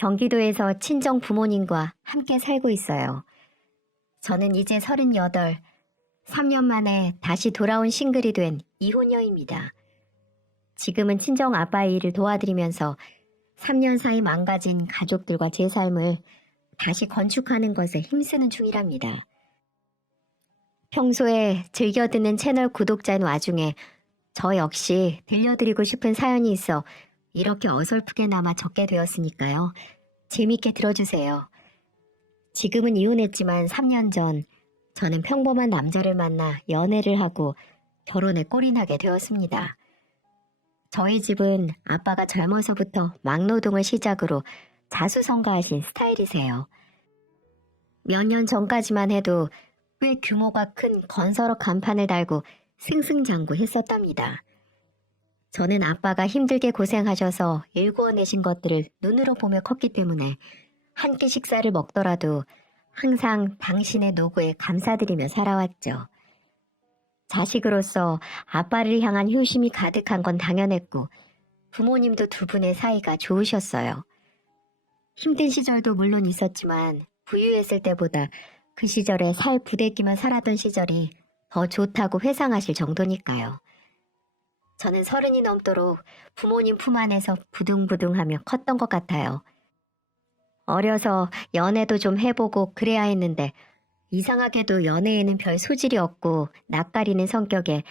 경기도에서 친정 부모님과 함께 살고 있어요. 저는 이제 38, 3년 만에 다시 돌아온 싱글이 된 이혼녀입니다. 지금은 친정 아빠의 일을 도와드리면서 3년 사이 망가진 가족들과 제 삶을 다시 건축하는 것에 힘쓰는 중이랍니다. 평소에 즐겨 듣는 채널 구독자인 와중에 저 역시 들려드리고 싶은 사연이 있어 이렇게 어설프게나마 적게 되었으니까요. 재밌게 들어주세요. 지금은 이혼했지만 3년 전 저는 평범한 남자를 만나 연애를 하고 결혼에 꼴인하게 되었습니다. 저희 집은 아빠가 젊어서부터 막노동을 시작으로 자수성가하신 스타일이세요. 몇 년 전까지만 해도 꽤 규모가 큰 건설업 간판을 달고 승승장구했었답니다. 저는 아빠가 힘들게 고생하셔서 일구어내신 것들을 눈으로 보며 컸기 때문에 한 끼 식사를 먹더라도 항상 당신의 노고에 감사드리며 살아왔죠. 자식으로서 아빠를 향한 효심이 가득한 건 당연했고 부모님도 두 분의 사이가 좋으셨어요. 힘든 시절도 물론 있었지만 부유했을 때보다 그 시절에 살 부대끼며 살았던 시절이 더 좋다고 회상하실 정도니까요. 저는 30이 넘도록 부모님 품 안에서 부둥부둥하며 컸던 것 같아요. 어려서 연애도 좀 해보고 그래야 했는데 이상하게도 연애에는 별 소질이 없고 낯가리는 성격에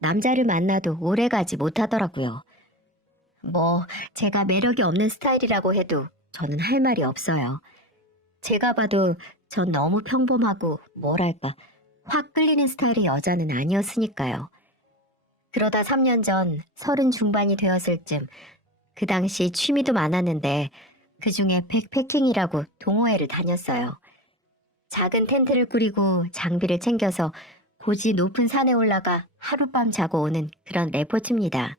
남자를 만나도 오래가지 못하더라고요. 제가 매력이 없는 스타일이라고 해도 저는 할 말이 없어요. 제가 봐도 전 너무 평범하고 뭐랄까 확 끌리는 스타일의 여자는 아니었으니까요. 그러다 3년 전 30 중반이 되었을 쯤 그 당시 취미도 많았는데 그중에 백패킹이라고 동호회를 다녔어요. 작은 텐트를 꾸리고 장비를 챙겨서 고지 높은 산에 올라가 하룻밤 자고 오는 그런 레포츠입니다.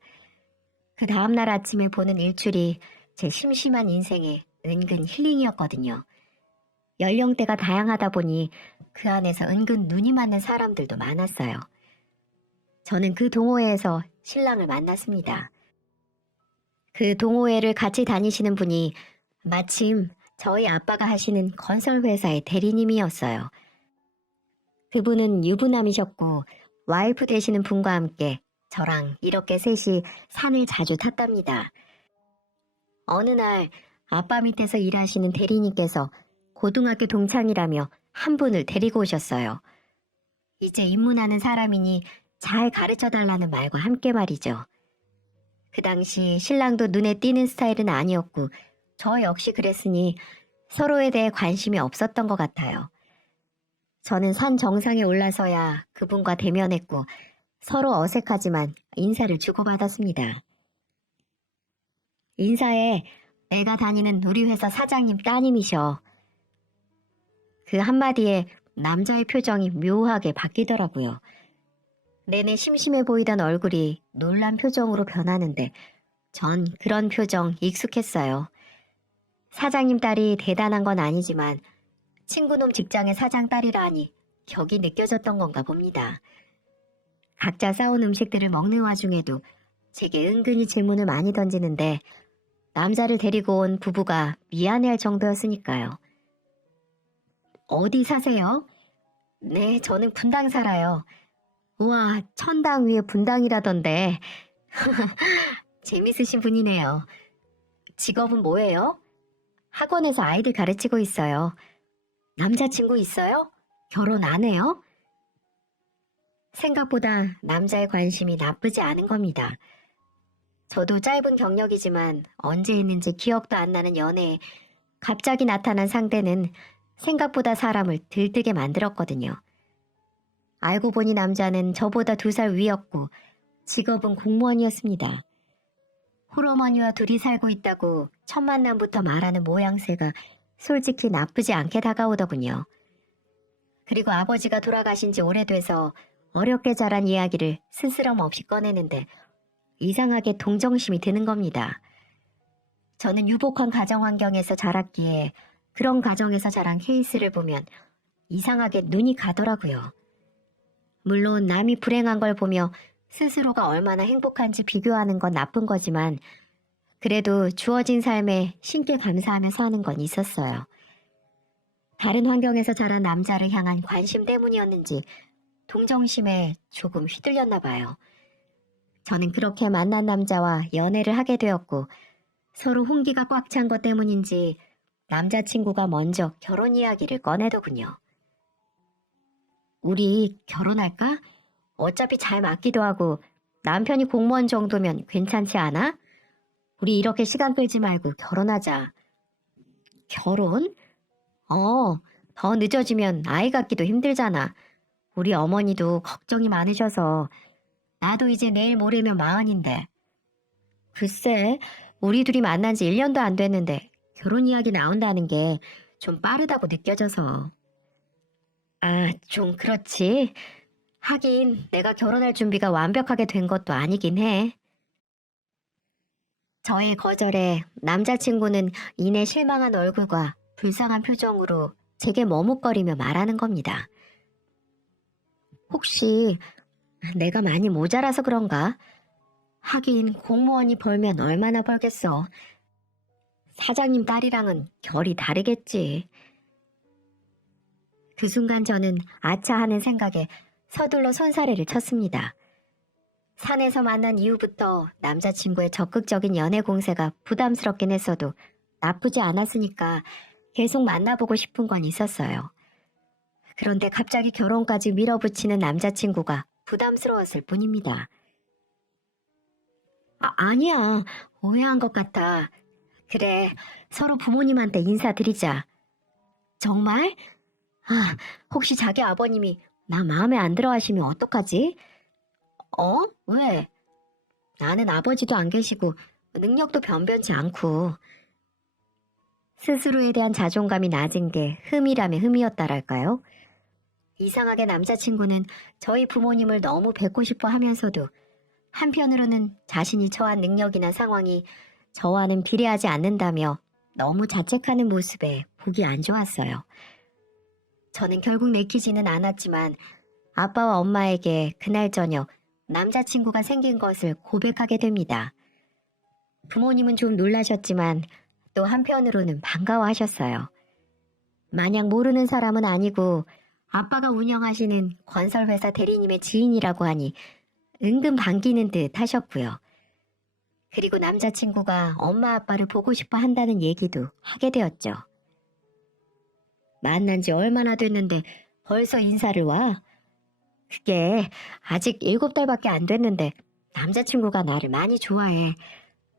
그 다음날 아침에 보는 일출이 제 심심한 인생의 은근 힐링이었거든요. 연령대가 다양하다 보니 그 안에서 은근 눈이 맞는 사람들도 많았어요. 저는 그 동호회에서 신랑을 만났습니다. 그 동호회를 같이 다니시는 분이 마침 저희 아빠가 하시는 건설회사의 대리님이었어요. 그분은 유부남이셨고 와이프 되시는 분과 함께 저랑 이렇게 셋이 산을 자주 탔답니다. 어느 날 아빠 밑에서 일하시는 대리님께서 고등학교 동창이라며 한 분을 데리고 오셨어요. 이제 입문하는 사람이니 잘 가르쳐달라는 말과 함께 말이죠. 그 당시 신랑도 눈에 띄는 스타일은 아니었고 저 역시 그랬으니 서로에 대해 관심이 없었던 것 같아요. 저는 산 정상에 올라서야 그분과 대면했고 서로 어색하지만 인사를 주고받았습니다. 인사에 내가 다니는 우리 회사 사장님 따님이셔. 그 한마디에 남자의 표정이 묘하게 바뀌더라고요. 내내 심심해 보이던 얼굴이 놀란 표정으로 변하는데 전 그런 표정 익숙했어요. 사장님 딸이 대단한 건 아니지만 친구놈 직장의 사장 딸이라니 격이 느껴졌던 건가 봅니다. 각자 싸온 음식들을 먹는 와중에도 제게 은근히 질문을 많이 던지는데 남자를 데리고 온 부부가 미안해할 정도였으니까요. 어디 사세요? 네, 저는 분당 살아요. 우와, 천당 위에 분당이라던데. 재밌으신 분이네요. 직업은 뭐예요? 학원에서 아이들 가르치고 있어요. 남자친구 있어요? 결혼 안 해요? 생각보다 남자의 관심이 나쁘지 않은 겁니다. 저도 짧은 경력이지만 언제 했는지 기억도 안 나는 연애에 갑자기 나타난 상대는 생각보다 사람을 들뜨게 만들었거든요. 알고 보니 남자는 저보다 2살 위였고 직업은 공무원이었습니다. 홀어머니와 둘이 살고 있다고 첫 만남부터 말하는 모양새가 솔직히 나쁘지 않게 다가오더군요. 그리고 아버지가 돌아가신 지 오래돼서 어렵게 자란 이야기를 스스럼 없이 꺼내는데 이상하게 동정심이 드는 겁니다. 저는 유복한 가정 환경에서 자랐기에 그런 가정에서 자란 케이스를 보면 이상하게 눈이 가더라고요. 물론 남이 불행한 걸 보며 스스로가 얼마나 행복한지 비교하는 건 나쁜 거지만 그래도 주어진 삶에 신께 감사하며 사는 건 있었어요. 다른 환경에서 자란 남자를 향한 관심 때문이었는지 동정심에 조금 휘둘렸나 봐요. 저는 그렇게 만난 남자와 연애를 하게 되었고 서로 홍기가 꽉 찬 것 때문인지 남자친구가 먼저 결혼 이야기를 꺼내더군요. 우리 결혼할까? 어차피 잘 맞기도 하고 남편이 공무원 정도면 괜찮지 않아? 우리 이렇게 시간 끌지 말고 결혼하자. 결혼? 더 늦어지면 아이 갖기도 힘들잖아. 우리 어머니도 걱정이 많으셔서 나도 이제 내일 모레면 40인데. 글쎄, 우리 둘이 만난 지 1년도 안 됐는데 결혼 이야기 나온다는 게 좀 빠르다고 느껴져서. 아, 좀 그렇지. 하긴 내가 결혼할 준비가 완벽하게 된 것도 아니긴 해. 저의 거절에 남자친구는 이내 실망한 얼굴과 불쌍한 표정으로 제게 머뭇거리며 말하는 겁니다. 혹시 내가 많이 모자라서 그런가? 하긴 공무원이 벌면 얼마나 벌겠어. 사장님 딸이랑은 결이 다르겠지. 그 순간 저는 아차 하는 생각에 서둘러 손사래를 쳤습니다. 산에서 만난 이후부터 남자친구의 적극적인 연애 공세가 부담스럽긴 했어도 나쁘지 않았으니까 계속 만나보고 싶은 건 있었어요. 그런데 갑자기 결혼까지 밀어붙이는 남자친구가 부담스러웠을 뿐입니다. 아니야. 오해한 것 같아. 그래, 서로 부모님한테 인사드리자. 정말? 혹시 자기 아버님이 나 마음에 안 들어 하시면 어떡하지? 왜? 나는 아버지도 안 계시고 능력도 변변치 않고. 스스로에 대한 자존감이 낮은 게 흠이라면 흠이었다랄까요? 이상하게 남자친구는 저희 부모님을 너무 뵙고 싶어 하면서도 한편으로는 자신이 처한 능력이나 상황이 저와는 비례하지 않는다며 너무 자책하는 모습에 보기 안 좋았어요. 저는 결국 내키지는 않았지만 아빠와 엄마에게 그날 저녁 남자친구가 생긴 것을 고백하게 됩니다. 부모님은 좀 놀라셨지만 또 한편으로는 반가워하셨어요. 마냥 모르는 사람은 아니고 아빠가 운영하시는 건설회사 대리님의 지인이라고 하니 은근 반기는 듯 하셨고요. 그리고 남자친구가 엄마 아빠를 보고 싶어 한다는 얘기도 하게 되었죠. 만난 지 얼마나 됐는데 벌써 인사를 와? 그게 아직 7달밖에 안 됐는데 남자친구가 나를 많이 좋아해.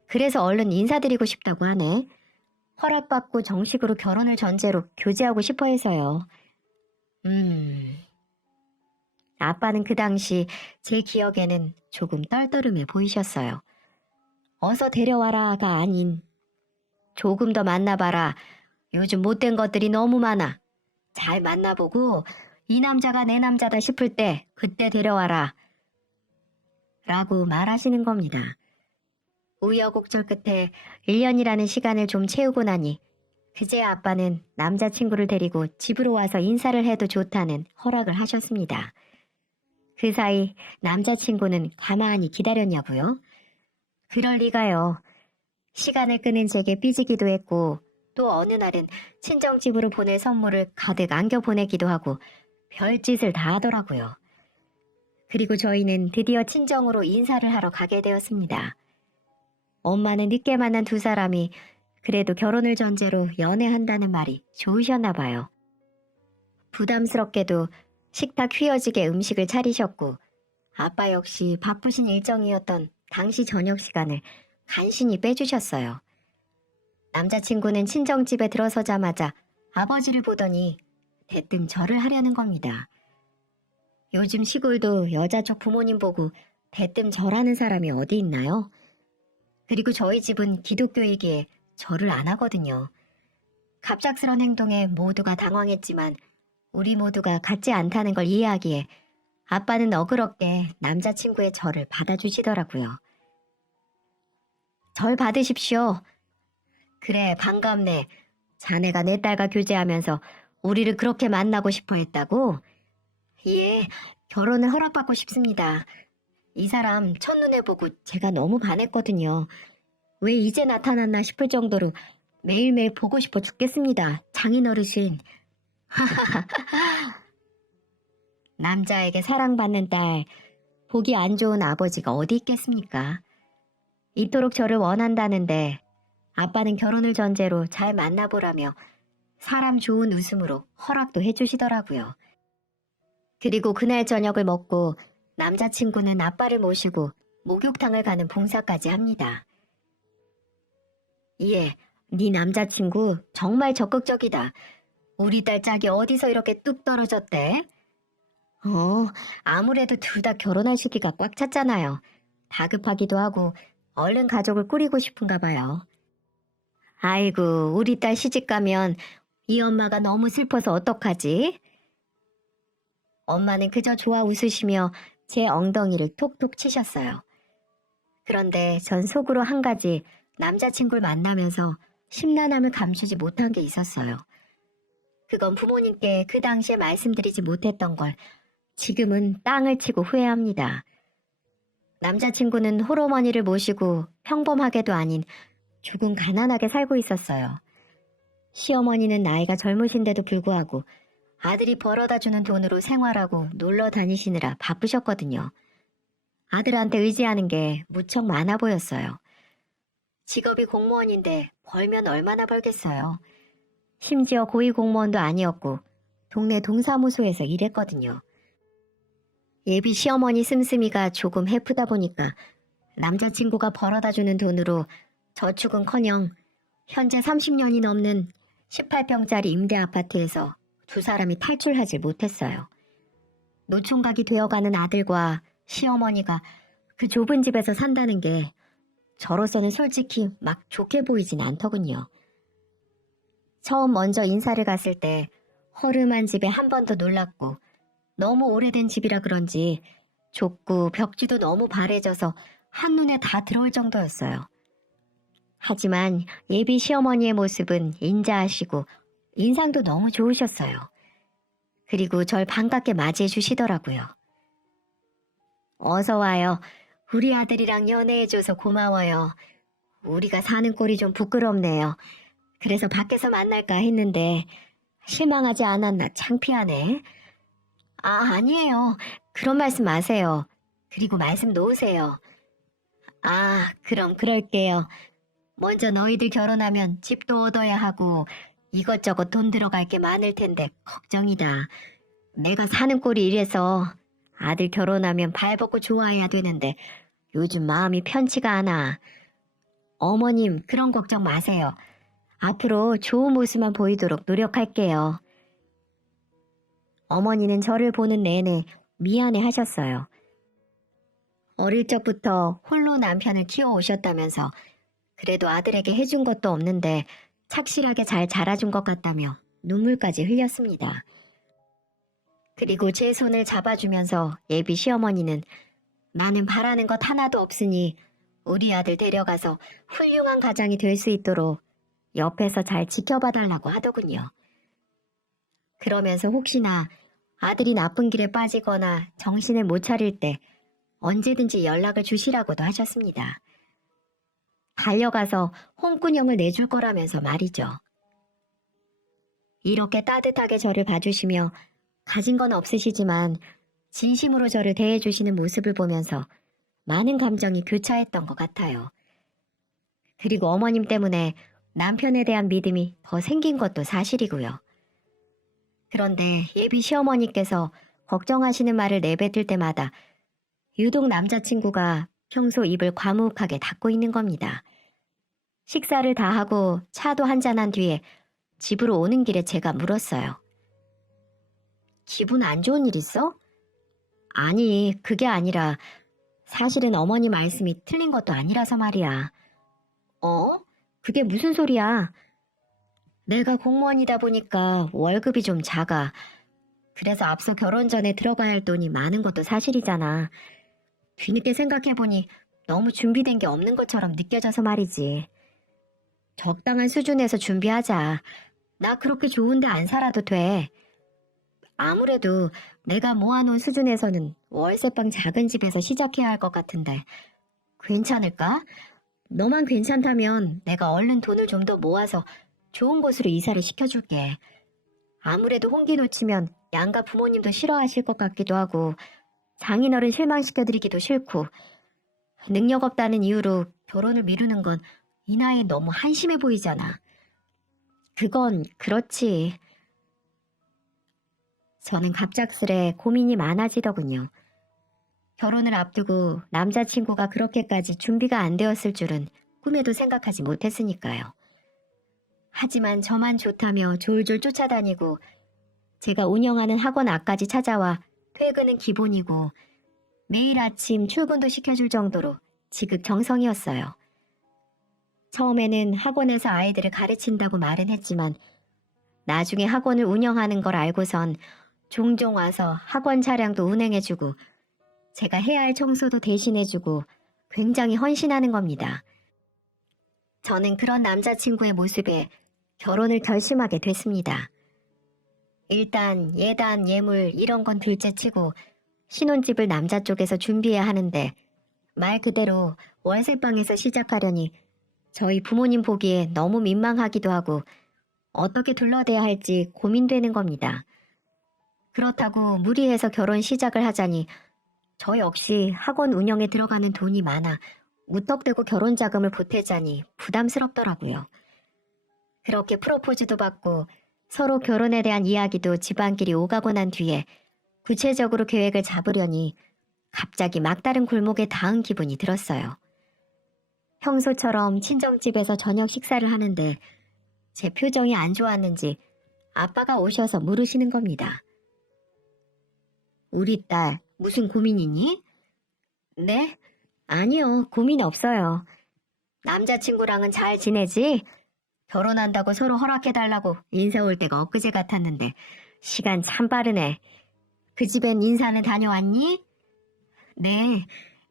그래서 얼른 인사드리고 싶다고 하네. 허락받고 정식으로 결혼을 전제로 교제하고 싶어 해서요. 아빠는 그 당시 제 기억에는 조금 떨떠름해 보이셨어요. 어서 데려와라가 아닌 조금 더 만나봐라. 요즘 못된 것들이 너무 많아. 잘 만나보고 이 남자가 내 남자다 싶을 때 그때 데려와라. 라고 말하시는 겁니다. 우여곡절 끝에 1년이라는 시간을 좀 채우고 나니 그제야 아빠는 남자친구를 데리고 집으로 와서 인사를 해도 좋다는 허락을 하셨습니다. 그 사이 남자친구는 가만히 기다렸냐고요? 그럴 리가요. 시간을 끄는 제게 삐지기도 했고 또 어느 날은 친정집으로 보낼 선물을 가득 안겨 보내기도 하고 별짓을 다 하더라고요. 그리고 저희는 드디어 친정으로 인사를 하러 가게 되었습니다. 엄마는 늦게 만난 두 사람이 그래도 결혼을 전제로 연애한다는 말이 좋으셨나 봐요. 부담스럽게도 식탁 휘어지게 음식을 차리셨고 아빠 역시 바쁘신 일정이었던 당시 저녁 시간을 간신히 빼주셨어요. 남자친구는 친정집에 들어서자마자 아버지를 보더니 대뜸 절을 하려는 겁니다. 요즘 시골도 여자 쪽 부모님 보고 대뜸 절하는 사람이 어디 있나요? 그리고 저희 집은 기독교이기에 절을 안 하거든요. 갑작스런 행동에 모두가 당황했지만 우리 모두가 같지 않다는 걸 이해하기에 아빠는 너그럽게 남자친구의 절을 받아주시더라고요. 절 받으십시오. 그래, 반갑네. 자네가 내 딸과 교제하면서 우리를 그렇게 만나고 싶어 했다고? 예, 결혼을 허락받고 싶습니다. 이 사람 첫눈에 보고 제가 너무 반했거든요. 왜 이제 나타났나 싶을 정도로 매일매일 보고 싶어 죽겠습니다. 장인어르신. 남자에게 사랑받는 딸, 보기 안 좋은 아버지가 어디 있겠습니까? 이토록 저를 원한다는데 아빠는 결혼을 전제로 잘 만나보라며 사람 좋은 웃음으로 허락도 해주시더라고요. 그리고 그날 저녁을 먹고 남자친구는 아빠를 모시고 목욕탕을 가는 봉사까지 합니다. 예, 네 남자친구 정말 적극적이다. 우리 딸 짝이 어디서 이렇게 뚝 떨어졌대? 아무래도 둘 다 결혼할 시기가 꽉 찼잖아요. 다급하기도 하고 얼른 가족을 꾸리고 싶은가 봐요. 아이고, 우리 딸 시집 가면 이 엄마가 너무 슬퍼서 어떡하지? 엄마는 그저 좋아 웃으시며 제 엉덩이를 톡톡 치셨어요. 그런데 전 속으로 한 가지 남자친구를 만나면서 심란함을 감추지 못한 게 있었어요. 그건 부모님께 그 당시에 말씀드리지 못했던 걸 지금은 땅을 치고 후회합니다. 남자친구는 홀어머니를 모시고 평범하게도 아닌 조금 가난하게 살고 있었어요. 시어머니는 나이가 젊으신데도 불구하고 아들이 벌어다주는 돈으로 생활하고 놀러 다니시느라 바쁘셨거든요. 아들한테 의지하는 게 무척 많아 보였어요. 직업이 공무원인데 벌면 얼마나 벌겠어요. 심지어 고위공무원도 아니었고 동네 동사무소에서 일했거든요. 예비 시어머니 씀씀이가 조금 해프다 보니까 남자친구가 벌어다주는 돈으로 저축은커녕 현재 30년이 넘는 18평짜리 임대 아파트에서 두 사람이 탈출하지 못했어요. 노총각이 되어가는 아들과 시어머니가 그 좁은 집에서 산다는 게 저로서는 솔직히 막 좋게 보이진 않더군요. 처음 먼저 인사를 갔을 때 허름한 집에 한 번 더 놀랐고 너무 오래된 집이라 그런지 좁고 벽지도 너무 바래져서 한눈에 다 들어올 정도였어요. 하지만 예비 시어머니의 모습은 인자하시고 인상도 너무 좋으셨어요. 그리고 절 반갑게 맞이해 주시더라고요. 어서 와요. 우리 아들이랑 연애해줘서 고마워요. 우리가 사는 꼴이 좀 부끄럽네요. 그래서 밖에서 만날까 했는데 실망하지 않았나 창피하네. 아니에요. 그런 말씀 마세요. 그리고 말씀 놓으세요. 그럼 그럴게요. 먼저 너희들 결혼하면 집도 얻어야 하고 이것저것 돈 들어갈 게 많을 텐데 걱정이다. 내가 사는 꼴이 이래서 아들 결혼하면 발벗고 좋아해야 되는데 요즘 마음이 편치가 않아. 어머님 그런 걱정 마세요. 앞으로 좋은 모습만 보이도록 노력할게요. 어머니는 저를 보는 내내 미안해 하셨어요. 어릴 적부터 홀로 남편을 키워오셨다면서 그래도 아들에게 해준 것도 없는데 착실하게 잘 자라준 것 같다며 눈물까지 흘렸습니다. 그리고 제 손을 잡아주면서 예비 시어머니는 나는 바라는 것 하나도 없으니 우리 아들 데려가서 훌륭한 가장이 될 수 있도록 옆에서 잘 지켜봐달라고 하더군요. 그러면서 혹시나 아들이 나쁜 길에 빠지거나 정신을 못 차릴 때 언제든지 연락을 주시라고도 하셨습니다. 달려가서 홍군형을 내줄 거라면서 말이죠. 이렇게 따뜻하게 저를 봐주시며 가진 건 없으시지만 진심으로 저를 대해주시는 모습을 보면서 많은 감정이 교차했던 것 같아요. 그리고 어머님 때문에 남편에 대한 믿음이 더 생긴 것도 사실이고요. 그런데 예비 시어머니께서 걱정하시는 말을 내뱉을 때마다 유독 남자친구가 평소 입을 과묵하게 닫고 있는 겁니다. 식사를 다 하고 차도 한잔한 뒤에 집으로 오는 길에 제가 물었어요. 기분 안 좋은 일 있어? 아니, 그게 아니라 사실은 어머니 말씀이 틀린 것도 아니라서 말이야. 그게 무슨 소리야? 내가 공무원이다 보니까 월급이 좀 작아. 그래서 앞서 결혼 전에 들어가야 할 돈이 많은 것도 사실이잖아. 뒤늦게 생각해보니 너무 준비된 게 없는 것처럼 느껴져서 말이지. 적당한 수준에서 준비하자. 나 그렇게 좋은데 안 살아도 돼. 아무래도 내가 모아놓은 수준에서는 월세방 작은 집에서 시작해야 할 것 같은데 괜찮을까? 너만 괜찮다면 내가 얼른 돈을 좀 더 모아서 좋은 곳으로 이사를 시켜줄게. 아무래도 홍기 놓치면 양가 부모님도 싫어하실 것 같기도 하고 장인어른 실망시켜드리기도 싫고 능력 없다는 이유로 결혼을 미루는 건 이 나이에 너무 한심해 보이잖아. 그건 그렇지. 저는 갑작스레 고민이 많아지더군요. 결혼을 앞두고 남자친구가 그렇게까지 준비가 안 되었을 줄은 꿈에도 생각하지 못했으니까요. 하지만 저만 좋다며 졸졸 쫓아다니고 제가 운영하는 학원 앞까지 찾아와 퇴근은 기본이고 매일 아침 출근도 시켜줄 정도로 지극정성이었어요. 처음에는 학원에서 아이들을 가르친다고 말은 했지만 나중에 학원을 운영하는 걸 알고선 종종 와서 학원 차량도 운행해주고 제가 해야 할 청소도 대신해주고 굉장히 헌신하는 겁니다. 저는 그런 남자친구의 모습에 결혼을 결심하게 됐습니다. 일단 예단, 예물 이런 건 둘째치고 신혼집을 남자 쪽에서 준비해야 하는데 말 그대로 월세방에서 시작하려니 저희 부모님 보기에 너무 민망하기도 하고 어떻게 둘러대야 할지 고민되는 겁니다. 그렇다고 무리해서 결혼 시작을 하자니 저 역시 학원 운영에 들어가는 돈이 많아 무턱대고 결혼 자금을 보태자니 부담스럽더라고요. 그렇게 프로포즈도 받고 서로 결혼에 대한 이야기도 집안끼리 오가고 난 뒤에 구체적으로 계획을 잡으려니 갑자기 막다른 골목에 닿은 기분이 들었어요. 평소처럼 친정집에서 저녁 식사를 하는데 제 표정이 안 좋았는지 아빠가 오셔서 물으시는 겁니다. 우리 딸 무슨 고민이니? 네? 아니요, 고민 없어요. 남자친구랑은 잘 지내지? 결혼한다고 서로 허락해달라고 인사 올 때가 엊그제 같았는데 시간 참 빠르네. 그 집엔 인사는 다녀왔니? 네,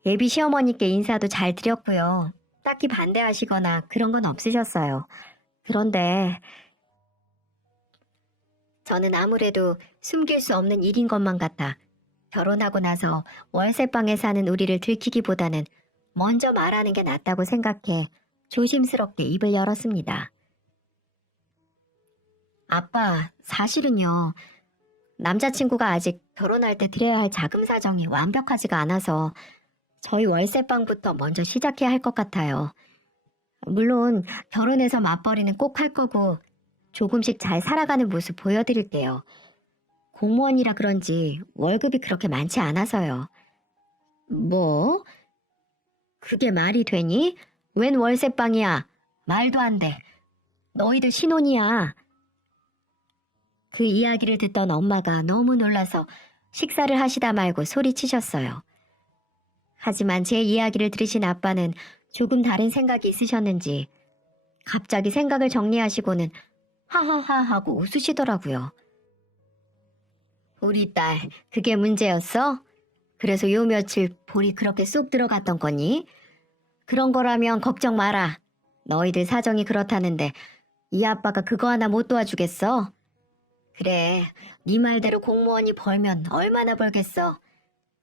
예비 시어머니께 인사도 잘 드렸고요. 딱히 반대하시거나 그런 건 없으셨어요. 그런데 저는 아무래도 숨길 수 없는 일인 것만 같아 결혼하고 나서 월세방에 사는 우리를 들키기보다는 먼저 말하는 게 낫다고 생각해 조심스럽게 입을 열었습니다. 아빠, 사실은요. 남자친구가 아직 결혼할 때 드려야 할 자금 사정이 완벽하지가 않아서 저희 월세방부터 먼저 시작해야 할 것 같아요. 물론 결혼해서 맞벌이는 꼭 할 거고 조금씩 잘 살아가는 모습 보여드릴게요. 공무원이라 그런지 월급이 그렇게 많지 않아서요. 뭐? 그게 말이 되니? 웬 월세방이야? 말도 안 돼. 너희들 신혼이야. 그 이야기를 듣던 엄마가 너무 놀라서 식사를 하시다 말고 소리치셨어요. 하지만 제 이야기를 들으신 아빠는 조금 다른 생각이 있으셨는지 갑자기 생각을 정리하시고는 하하하 하고 웃으시더라고요. 우리 딸, 그게 문제였어? 그래서 요 며칠 볼이 그렇게 쏙 들어갔던 거니? 그런 거라면 걱정 마라. 너희들 사정이 그렇다는데 이 아빠가 그거 하나 못 도와주겠어? 그래, 네 말대로 공무원이 벌면 얼마나 벌겠어?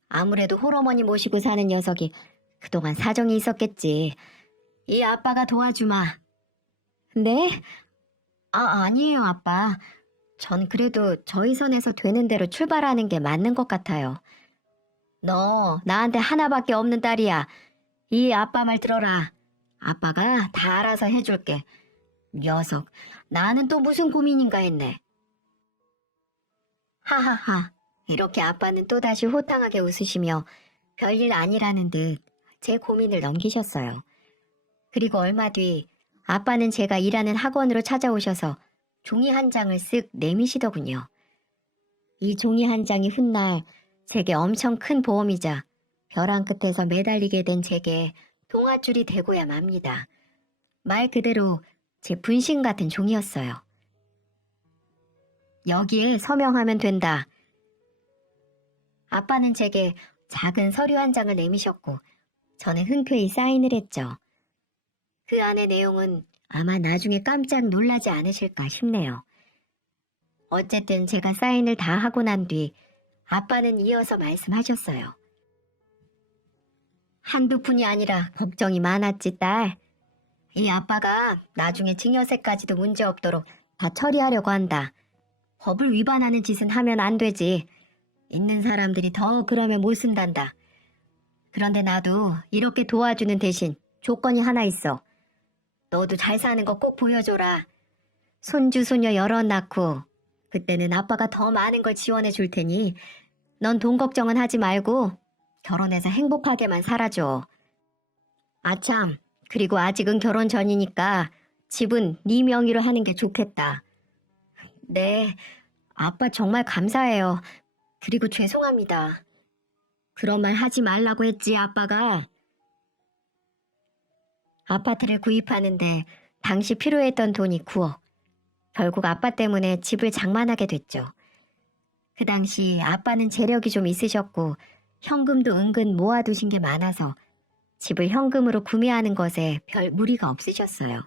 아무래도 홀어머니 모시고 사는 녀석이 그동안 사정이 있었겠지. 이 아빠가 도와주마. 네? 아니에요, 아빠. 전 그래도 저희 선에서 되는 대로 출발하는 게 맞는 것 같아요. 너 나한테 하나밖에 없는 딸이야. 이 아빠 말 들어라. 아빠가 다 알아서 해줄게. 녀석, 나는 또 무슨 고민인가 했네. 하하하. 이렇게 아빠는 또다시 호탕하게 웃으시며 별일 아니라는 듯 제 고민을 넘기셨어요. 그리고 얼마 뒤 아빠는 제가 일하는 학원으로 찾아오셔서 종이 한 장을 쓱 내미시더군요. 이 종이 한 장이 훗날 제게 엄청 큰 보험이자 벼랑 끝에서 매달리게 된 제게 동아줄이 되고야 맙니다. 말 그대로 제 분신 같은 종이었어요. 여기에 서명하면 된다. 아빠는 제게 작은 서류 한 장을 내미셨고 저는 흔쾌히 사인을 했죠. 그 안의 내용은 아마 나중에 깜짝 놀라지 않으실까 싶네요. 어쨌든 제가 사인을 다 하고 난 뒤 아빠는 이어서 말씀하셨어요. 한두 푼이 아니라 걱정이 많았지, 딸. 이 아빠가 나중에 증여세까지도 문제없도록 다 처리하려고 한다. 법을 위반하는 짓은 하면 안 되지. 있는 사람들이 더 그러면 못 쓴단다. 그런데 나도 이렇게 도와주는 대신 조건이 하나 있어. 너도 잘 사는 거 꼭 보여줘라. 손주 손녀 여럿 낳고 그때는 아빠가 더 많은 걸 지원해 줄 테니 넌 돈 걱정은 하지 말고 결혼해서 행복하게만 살아줘. 아참, 그리고 아직은 결혼 전이니까 집은 네 명의로 하는 게 좋겠다. 네, 아빠 정말 감사해요. 그리고 죄송합니다. 그런 말 하지 말라고 했지, 아빠가. 아파트를 구입하는데 당시 필요했던 돈이 9억. 결국 아빠 때문에 집을 장만하게 됐죠. 그 당시 아빠는 재력이 좀 있으셨고 현금도 은근 모아두신 게 많아서 집을 현금으로 구매하는 것에 별 무리가 없으셨어요.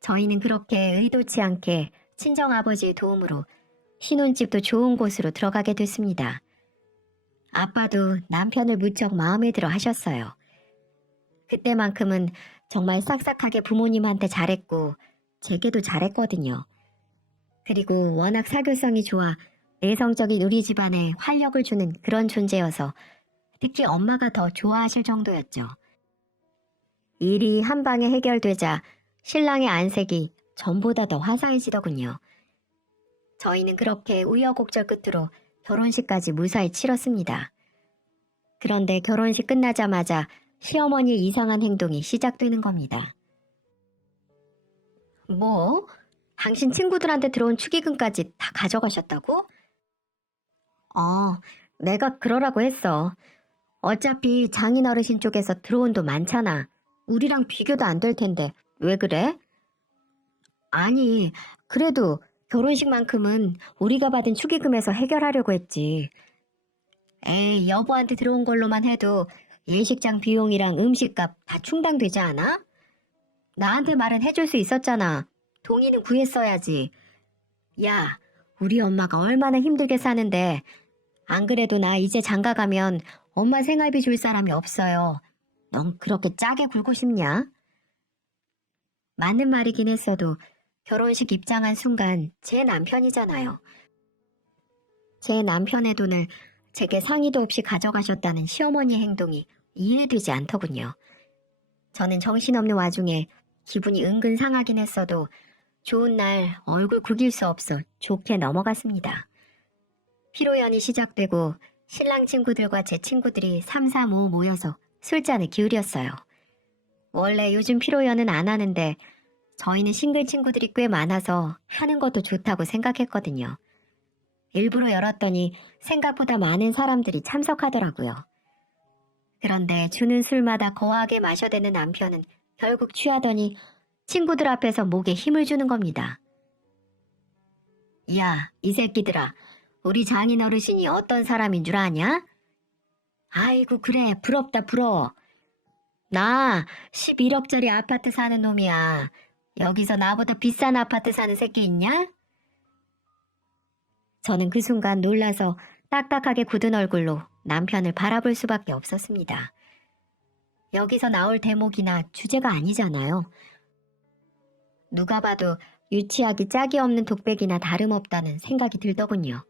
저희는 그렇게 의도치 않게 친정아버지의 도움으로 신혼집도 좋은 곳으로 들어가게 됐습니다. 아빠도 남편을 무척 마음에 들어 하셨어요. 그때만큼은 정말 싹싹하게 부모님한테 잘했고 제게도 잘했거든요. 그리고 워낙 사교성이 좋아 내성적인 우리 집안에 활력을 주는 그런 존재여서 특히 엄마가 더 좋아하실 정도였죠. 일이 한 방에 해결되자 신랑의 안색이 전보다 더 화사해지더군요. 저희는 그렇게 우여곡절 끝으로 결혼식까지 무사히 치렀습니다. 그런데 결혼식 끝나자마자 시어머니의 이상한 행동이 시작되는 겁니다. 뭐? 당신 친구들한테 들어온 축의금까지 다 가져가셨다고? 내가 그러라고 했어. 어차피 장인어르신 쪽에서 들어온 돈 많잖아. 우리랑 비교도 안 될 텐데 왜 그래? 아니, 그래도 결혼식만큼은 우리가 받은 축의금에서 해결하려고 했지. 에이, 여보한테 들어온 걸로만 해도 예식장 비용이랑 음식값 다 충당되지 않아? 나한테 말은 해줄 수 있었잖아. 동의는 구했어야지. 야, 우리 엄마가 얼마나 힘들게 사는데 안 그래도 나 이제 장가 가면 엄마 생활비 줄 사람이 없어요. 넌 그렇게 짜게 굴고 싶냐? 맞는 말이긴 했어도 결혼식 입장한 순간 제 남편이잖아요. 제 남편의 돈을 제게 상의도 없이 가져가셨다는 시어머니의 행동이 이해되지 않더군요. 저는 정신없는 와중에 기분이 은근 상하긴 했어도 좋은 날 얼굴 구길 수 없어 좋게 넘어갔습니다. 피로연이 시작되고 신랑 친구들과 제 친구들이 3, 4, 5 모여서 술잔을 기울였어요. 원래 요즘 피로연은 안 하는데 저희는 싱글 친구들이 꽤 많아서 하는 것도 좋다고 생각했거든요. 일부러 열었더니 생각보다 많은 사람들이 참석하더라고요. 그런데 주는 술마다 거하게 마셔대는 남편은 결국 취하더니 친구들 앞에서 목에 힘을 주는 겁니다. 야, 이 새끼들아, 우리 장인어르신이 어떤 사람인 줄 아냐? 아이고 그래, 부럽다 부러워. 나 11억짜리 아파트 사는 놈이야. 여기서 나보다 비싼 아파트 사는 새끼 있냐? 저는 그 순간 놀라서 딱딱하게 굳은 얼굴로 남편을 바라볼 수밖에 없었습니다. 여기서 나올 대목이나 주제가 아니잖아요. 누가 봐도 유치하기 짝이 없는 독백이나 다름없다는 생각이 들더군요.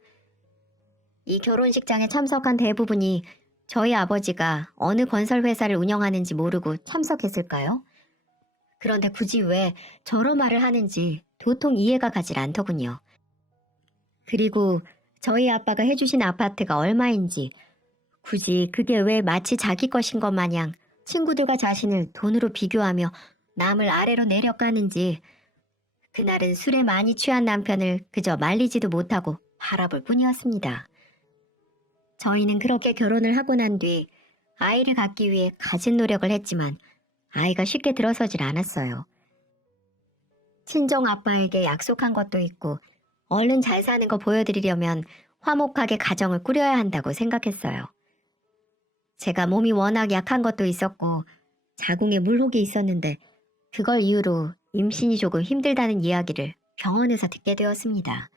이 결혼식장에 참석한 대부분이 저희 아버지가 어느 건설회사를 운영하는지 모르고 참석했을까요? 그런데 굳이 왜 저런 말을 하는지 도통 이해가 가질 않더군요. 그리고 저희 아빠가 해주신 아파트가 얼마인지 굳이 그게 왜 마치 자기 것인 것 마냥 친구들과 자신을 돈으로 비교하며 남을 아래로 내려가는지 그날은 술에 많이 취한 남편을 그저 말리지도 못하고 바라볼 뿐이었습니다. 저희는 그렇게 결혼을 하고 난 뒤 아이를 갖기 위해 갖은 노력을 했지만 아이가 쉽게 들어서질 않았어요. 친정 아빠에게 약속한 것도 있고 얼른 잘 사는 거 보여드리려면 화목하게 가정을 꾸려야 한다고 생각했어요. 제가 몸이 워낙 약한 것도 있었고 자궁에 물혹이 있었는데 그걸 이유로 임신이 조금 힘들다는 이야기를 병원에서 듣게 되었습니다.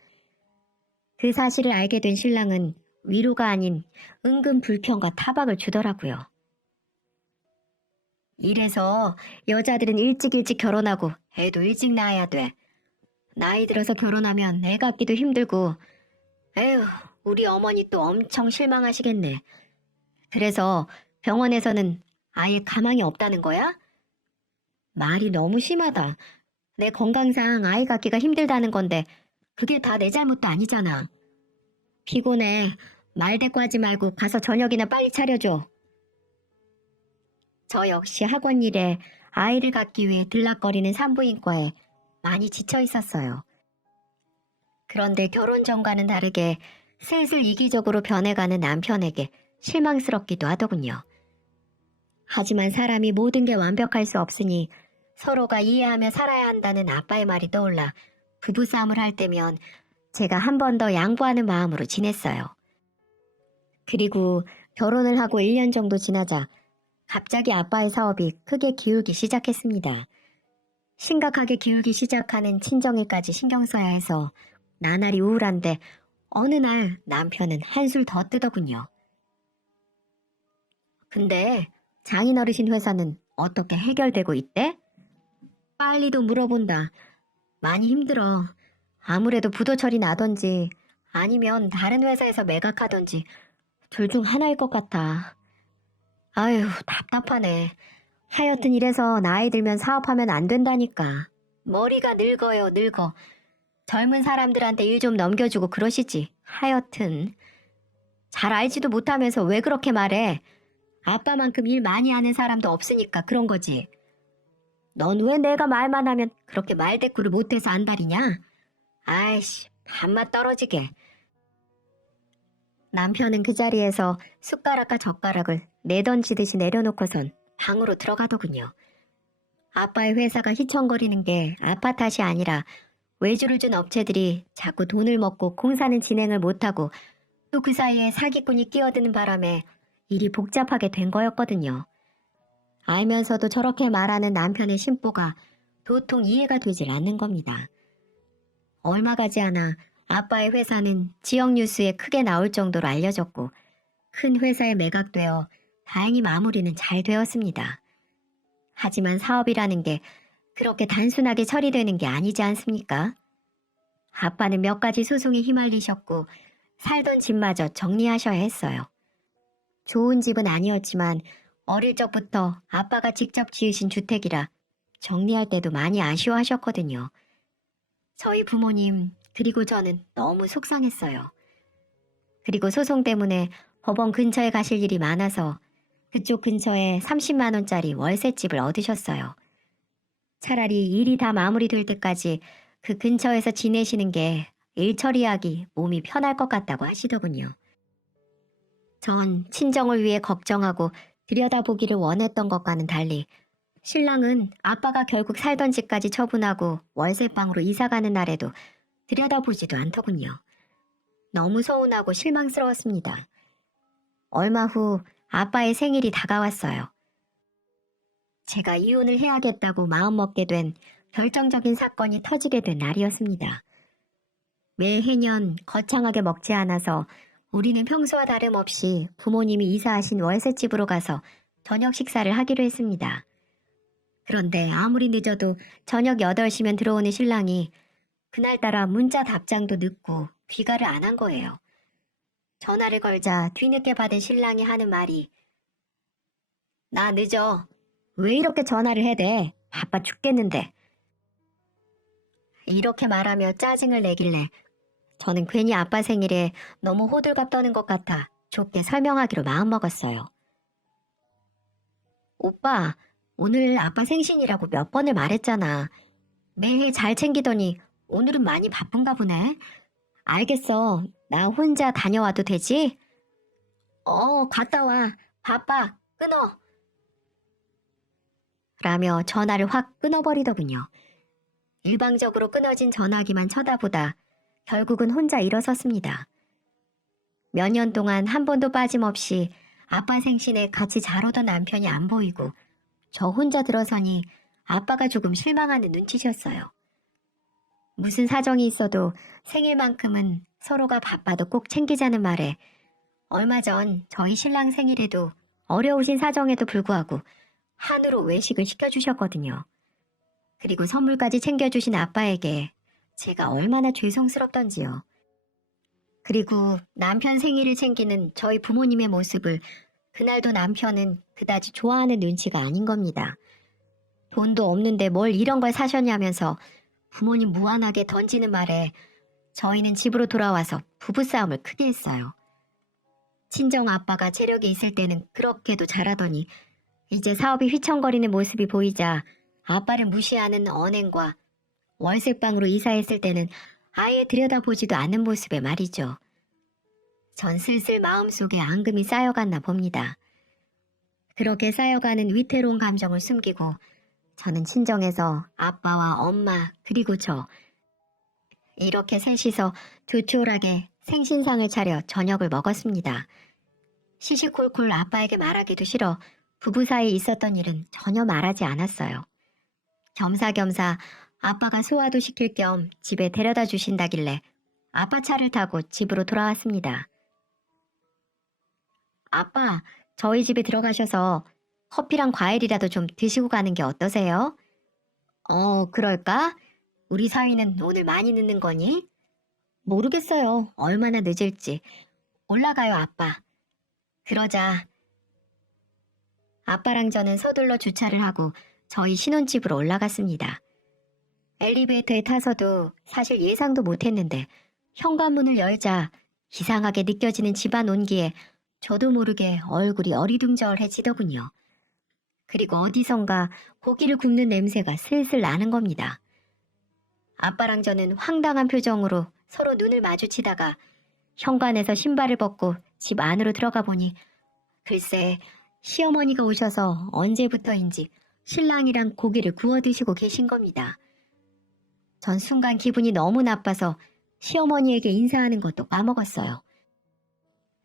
그 사실을 알게 된 신랑은 위로가 아닌 은근 불평과 타박을 주더라고요. 이래서 여자들은 일찍 결혼하고 애도 일찍 낳아야 돼. 나이 들어서 결혼하면 애 갖기도 힘들고. 에휴, 우리 어머니 또 엄청 실망하시겠네. 그래서 병원에서는 아예 가망이 없다는 거야? 말이 너무 심하다. 내 건강상 아이 갖기가 힘들다는 건데 그게 다 내 잘못도 아니잖아. 피곤해. 말대꾸하지 말고 가서 저녁이나 빨리 차려줘. 저 역시 학원 일에 아이를 갖기 위해 들락거리는 산부인과에 많이 지쳐 있었어요. 그런데 결혼 전과는 다르게 슬슬 이기적으로 변해가는 남편에게 실망스럽기도 하더군요. 하지만 사람이 모든 게 완벽할 수 없으니 서로가 이해하며 살아야 한다는 아빠의 말이 떠올라 부부싸움을 할 때면 제가 한 번 더 양보하는 마음으로 지냈어요. 그리고 결혼을 하고 1년 정도 지나자 갑자기 아빠의 사업이 크게 기울기 시작했습니다. 심각하게 기울기 시작하는 친정일까지 신경 써야 해서 나날이 우울한데 어느 날 남편은 한술 더 뜨더군요. 근데 장인어르신 회사는 어떻게 해결되고 있대? 빨리도 물어본다. 많이 힘들어. 아무래도 부도 처리 나던지 아니면 다른 회사에서 매각하던지 둘 중 하나일 것 같아. 아유, 답답하네. 하여튼 이래서 나이 들면 사업하면 안 된다니까. 머리가 늙어요, 늙어. 젊은 사람들한테 일 좀 넘겨주고 그러시지. 하여튼 잘 알지도 못하면서 왜 그렇게 말해? 아빠만큼 일 많이 하는 사람도 없으니까 그런 거지. 넌 왜 내가 말만 하면 그렇게 말대꾸를 못해서 안달이냐? 아이씨, 밥맛 떨어지게. 남편은 그 자리에서 숟가락과 젓가락을 내던지듯이 내려놓고선 방으로 들어가더군요. 아빠의 회사가 휘청거리는 게 아빠 탓이 아니라 외주를 준 업체들이 자꾸 돈을 먹고 공사는 진행을 못하고 또 그 사이에 사기꾼이 끼어드는 바람에 일이 복잡하게 된 거였거든요. 알면서도 저렇게 말하는 남편의 심보가 도통 이해가 되질 않는 겁니다. 얼마 가지 않아 아빠의 회사는 지역 뉴스에 크게 나올 정도로 알려졌고 큰 회사에 매각되어 다행히 마무리는 잘 되었습니다. 하지만 사업이라는 게 그렇게 단순하게 처리되는 게 아니지 않습니까? 아빠는 몇 가지 소송에 휘말리셨고 살던 집마저 정리하셔야 했어요. 좋은 집은 아니었지만 어릴 적부터 아빠가 직접 지으신 주택이라 정리할 때도 많이 아쉬워하셨거든요. 저희 부모님 그리고 저는 너무 속상했어요. 그리고 소송 때문에 법원 근처에 가실 일이 많아서 그쪽 근처에 30만 원짜리 월세집을 얻으셨어요. 차라리 일이 다 마무리될 때까지 그 근처에서 지내시는 게 일 처리하기 몸이 편할 것 같다고 하시더군요. 전 친정을 위해 걱정하고 들여다보기를 원했던 것과는 달리 신랑은 아빠가 결국 살던 집까지 처분하고 월세방으로 이사가는 날에도 들여다보지도 않더군요. 너무 서운하고 실망스러웠습니다. 얼마 후 아빠의 생일이 다가왔어요. 제가 이혼을 해야겠다고 마음먹게 된 결정적인 사건이 터지게 된 날이었습니다. 매해년 거창하게 먹지 않아서 우리는 평소와 다름없이 부모님이 이사하신 월세집으로 가서 저녁 식사를 하기로 했습니다. 그런데 아무리 늦어도 저녁 8시면 들어오는 신랑이 그날따라 문자 답장도 늦고 귀가를 안 한 거예요. 전화를 걸자 뒤늦게 받은 신랑이 하는 말이 나 늦어. 왜 이렇게 전화를 해대? 바빠 죽겠는데. 이렇게 말하며 짜증을 내길래 저는 괜히 아빠 생일에 너무 호들갑 떠는 것 같아 좋게 설명하기로 마음먹었어요. 오빠, 오늘 아빠 생신이라고 몇 번을 말했잖아. 매일 잘 챙기더니 오늘은 많이 바쁜가 보네. 알겠어. 나 혼자 다녀와도 되지? 갔다 와. 바빠. 끊어. 라며 전화를 확 끊어버리더군요. 일방적으로 끊어진 전화기만 쳐다보다 결국은 혼자 일어섰습니다. 몇 년 동안 한 번도 빠짐없이 아빠 생신에 같이 잘 오던 남편이 안 보이고 저 혼자 들어서니 아빠가 조금 실망하는 눈치셨어요. 무슨 사정이 있어도 생일만큼은 서로가 바빠도 꼭 챙기자는 말에 얼마 전 저희 신랑 생일에도 어려우신 사정에도 불구하고 한우로 외식을 시켜주셨거든요. 그리고 선물까지 챙겨주신 아빠에게 제가 얼마나 죄송스럽던지요. 그리고 남편 생일을 챙기는 저희 부모님의 모습을 그날도 남편은 그다지 좋아하는 눈치가 아닌 겁니다. 돈도 없는데 뭘 이런 걸 사셨냐면서 부모님 무안하게 던지는 말에 저희는 집으로 돌아와서 부부싸움을 크게 했어요. 친정 아빠가 재력이 있을 때는 그렇게도 잘하더니 이제 사업이 휘청거리는 모습이 보이자 아빠를 무시하는 언행과 월세방으로 이사했을 때는 아예 들여다보지도 않는 모습에 말이죠. 전 슬슬 마음속에 앙금이 쌓여갔나 봅니다. 그렇게 쌓여가는 위태로운 감정을 숨기고 저는 친정에서 아빠와 엄마 그리고 저 이렇게 셋이서 조촐하게 생신상을 차려 저녁을 먹었습니다. 시시콜콜 아빠에게 말하기도 싫어 부부 사이에 있었던 일은 전혀 말하지 않았어요. 겸사겸사 아빠가 소화도 시킬 겸 집에 데려다 주신다길래 아빠 차를 타고 집으로 돌아왔습니다. 아빠, 저희 집에 들어가셔서 커피랑 과일이라도 좀 드시고 가는 게 어떠세요? 그럴까? 우리 사위는 오늘 많이 늦는 거니? 모르겠어요. 얼마나 늦을지. 올라가요, 아빠. 그러자 아빠랑 저는 서둘러 주차를 하고 저희 신혼집으로 올라갔습니다. 엘리베이터에 타서도 사실 예상도 못했는데 현관문을 열자 이상하게 느껴지는 집안 온기에 저도 모르게 얼굴이 어리둥절해지더군요. 그리고 어디선가 고기를 굽는 냄새가 슬슬 나는 겁니다. 아빠랑 저는 황당한 표정으로 서로 눈을 마주치다가 현관에서 신발을 벗고 집 안으로 들어가 보니 글쎄 시어머니가 오셔서 언제부터인지 신랑이랑 고기를 구워 드시고 계신 겁니다. 전 순간 기분이 너무 나빠서 시어머니에게 인사하는 것도 까먹었어요.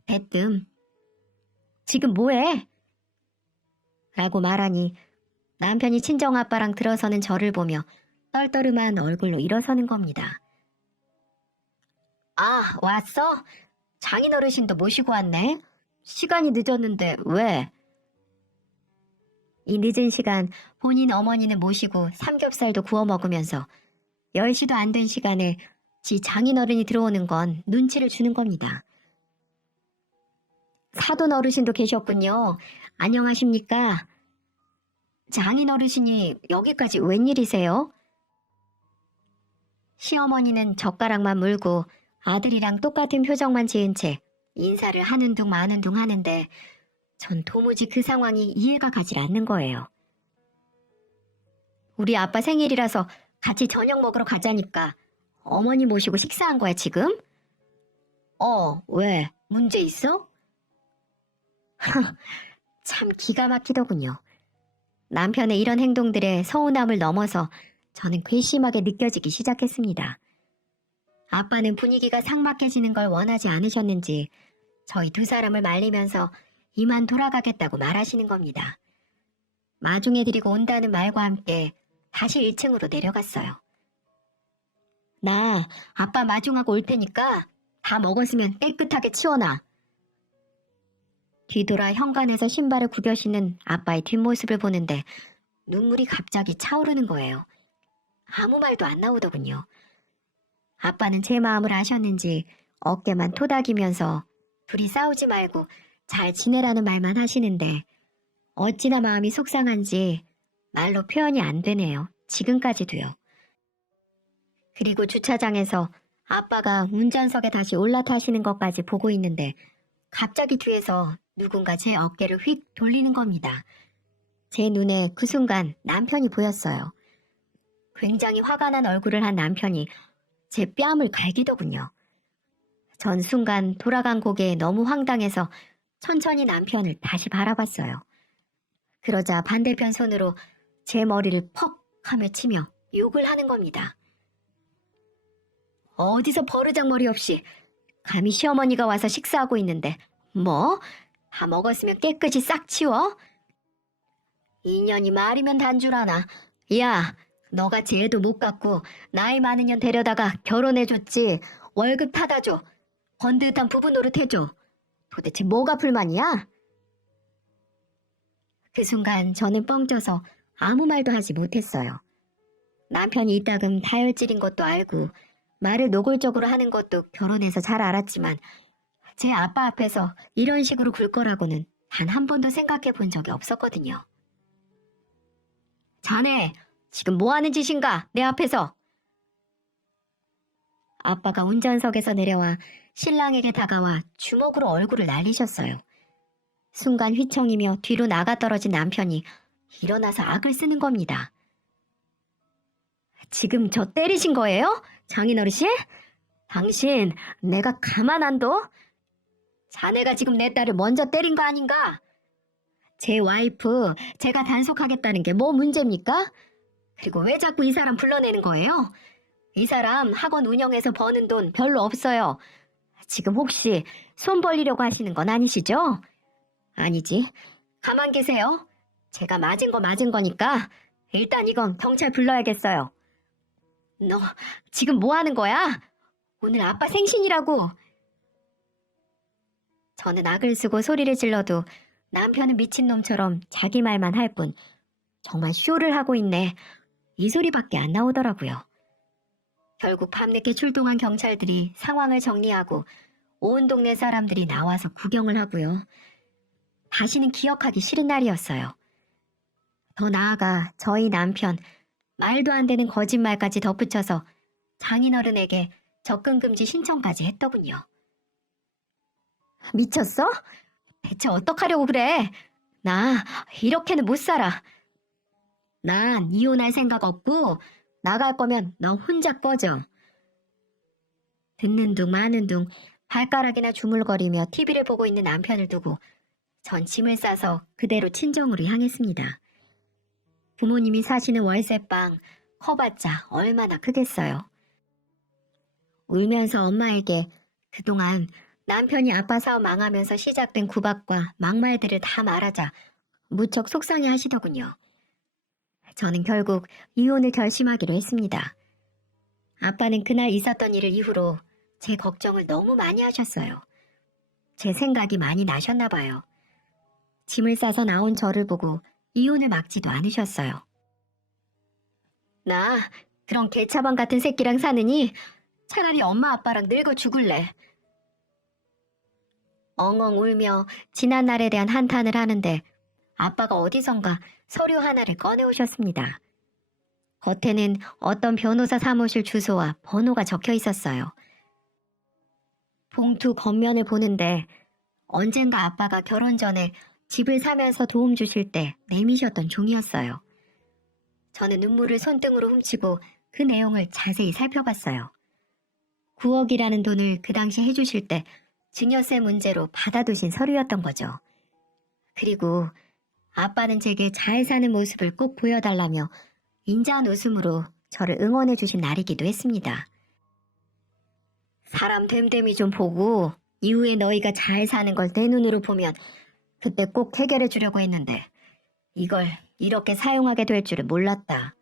대뜸 지금 뭐해? 라고 말하니 남편이 친정아빠랑 들어서는 저를 보며 떨떠름한 얼굴로 일어서는 겁니다. 아, 왔어? 장인어르신도 모시고 왔네? 시간이 늦었는데 왜? 이 늦은 시간 본인 어머니는 모시고 삼겹살도 구워 먹으면서 10시도 안 된 시간에 지 장인어른이 들어오는 건 눈치를 주는 겁니다. 사돈 어르신도 계셨군요. 안녕하십니까? 장인어르신이 여기까지 웬일이세요? 시어머니는 젓가락만 물고 아들이랑 똑같은 표정만 지은 채 인사를 하는 둥 마는 둥 하는데 전 도무지 그 상황이 이해가 가질 않는 거예요. 우리 아빠 생일이라서 같이 저녁 먹으러 가자니까 어머니 모시고 식사한 거야 지금? 왜? 문제 있어? 참 기가 막히더군요. 남편의 이런 행동들에 서운함을 넘어서 저는 괘씸하게 느껴지기 시작했습니다. 아빠는 분위기가 삭막해지는 걸 원하지 않으셨는지 저희 두 사람을 말리면서 이만 돌아가겠다고 말하시는 겁니다. 마중에 드리고 온다는 말과 함께 다시 1층으로 내려갔어요. 나 아빠 마중하고 올 테니까 다 먹었으면 깨끗하게 치워놔. 뒤돌아 현관에서 신발을 굽여 신는 아빠의 뒷모습을 보는데 눈물이 갑자기 차오르는 거예요. 아무 말도 안 나오더군요. 아빠는 제 마음을 아셨는지 어깨만 토닥이면서 둘이 싸우지 말고 잘 지내라는 말만 하시는데 어찌나 마음이 속상한지 말로 표현이 안 되네요. 지금까지도요. 그리고 주차장에서 아빠가 운전석에 다시 올라타시는 것까지 보고 있는데 갑자기 뒤에서 누군가 제 어깨를 휙 돌리는 겁니다. 제 눈에 그 순간 남편이 보였어요. 굉장히 화가 난 얼굴을 한 남편이 제 뺨을 갈기더군요. 전 순간 돌아간 고개에 너무 황당해서 천천히 남편을 다시 바라봤어요. 그러자 반대편 손으로 제 머리를 퍽 하며 치며 욕을 하는 겁니다. 어디서 버르장머리 없이 감히 시어머니가 와서 식사하고 있는데 뭐? 다 먹었으면 깨끗이 싹 치워? 인연이 말이면 단줄하나. 야, 너같이 애도 못 갖고 나이 많은 년 데려다가 결혼해줬지. 월급 타다 줘. 번듯한 부부 노릇 해줘. 도대체 뭐가 불만이야? 그 순간 저는 뻥져서 아무 말도 하지 못했어요. 남편이 이따금 다혈질인 것도 알고 말을 노골적으로 하는 것도 결혼해서 잘 알았지만 제 아빠 앞에서 이런 식으로 굴 거라고는 단 한 번도 생각해 본 적이 없었거든요. 자네, 지금 뭐 하는 짓인가? 내 앞에서. 아빠가 운전석에서 내려와 신랑에게 다가와 주먹으로 얼굴을 날리셨어요. 순간 휘청이며 뒤로 나가 떨어진 남편이 일어나서 악을 쓰는 겁니다. 지금 저 때리신 거예요? 장인어르신? 당신 내가 가만 안 둬? 자네가 지금 내 딸을 먼저 때린 거 아닌가? 제 와이프 제가 단속하겠다는 게 뭐 문제입니까? 그리고 왜 자꾸 이 사람 불러내는 거예요? 이 사람 학원 운영해서 버는 돈 별로 없어요. 지금 혹시 손 벌리려고 하시는 건 아니시죠? 아니지. 가만 계세요. 제가 맞은 거 맞은 거니까 일단 이건 경찰 불러야겠어요. 너 지금 뭐 하는 거야? 오늘 아빠 생신이라고. 저는 악을 쓰고 소리를 질러도 남편은 미친놈처럼 자기 말만 할 뿐 정말 쇼를 하고 있네. 이 소리밖에 안 나오더라고요. 결국 밤늦게 출동한 경찰들이 상황을 정리하고 온 동네 사람들이 나와서 구경을 하고요. 다시는 기억하기 싫은 날이었어요. 더 나아가 저희 남편 말도 안 되는 거짓말까지 덧붙여서 장인어른에게 접근금지 신청까지 했더군요. 미쳤어? 대체 어떡하려고 그래? 나 이렇게는 못 살아. 난 이혼할 생각 없고 나갈 거면 너 혼자 꺼져. 듣는 둥 마는 둥 발가락이나 주물거리며 TV를 보고 있는 남편을 두고 전 짐을 싸서 그대로 친정으로 향했습니다. 부모님이 사시는 월세방 커봤자 얼마나 크겠어요. 울면서 엄마에게 그동안 남편이 아빠 사업 망하면서 시작된 구박과 막말들을 다 말하자 무척 속상해 하시더군요. 저는 결국 이혼을 결심하기로 했습니다. 아빠는 그날 있었던 일을 이후로 제 걱정을 너무 많이 하셨어요. 제 생각이 많이 나셨나 봐요. 짐을 싸서 나온 저를 보고 이혼을 막지도 않으셨어요. 나 그런 개차반 같은 새끼랑 사느니 차라리 엄마 아빠랑 늙어 죽을래. 엉엉 울며 지난 날에 대한 한탄을 하는데 아빠가 어디선가 서류 하나를 꺼내오셨습니다. 겉에는 어떤 변호사 사무실 주소와 번호가 적혀 있었어요. 봉투 겉면을 보는데 언젠가 아빠가 결혼 전에 집을 사면서 도움 주실 때 내미셨던 종이었어요. 저는 눈물을 손등으로 훔치고 그 내용을 자세히 살펴봤어요. 9억이라는 돈을 그 당시 해주실 때 증여세 문제로 받아두신 서류였던 거죠. 그리고 아빠는 제게 잘 사는 모습을 꼭 보여달라며 인자한 웃음으로 저를 응원해 주신 날이기도 했습니다. 사람 됨됨이 좀 보고 이후에 너희가 잘 사는 걸 내 눈으로 보면 그때 꼭 해결해 주려고 했는데 이걸 이렇게 사용하게 될 줄은 몰랐다.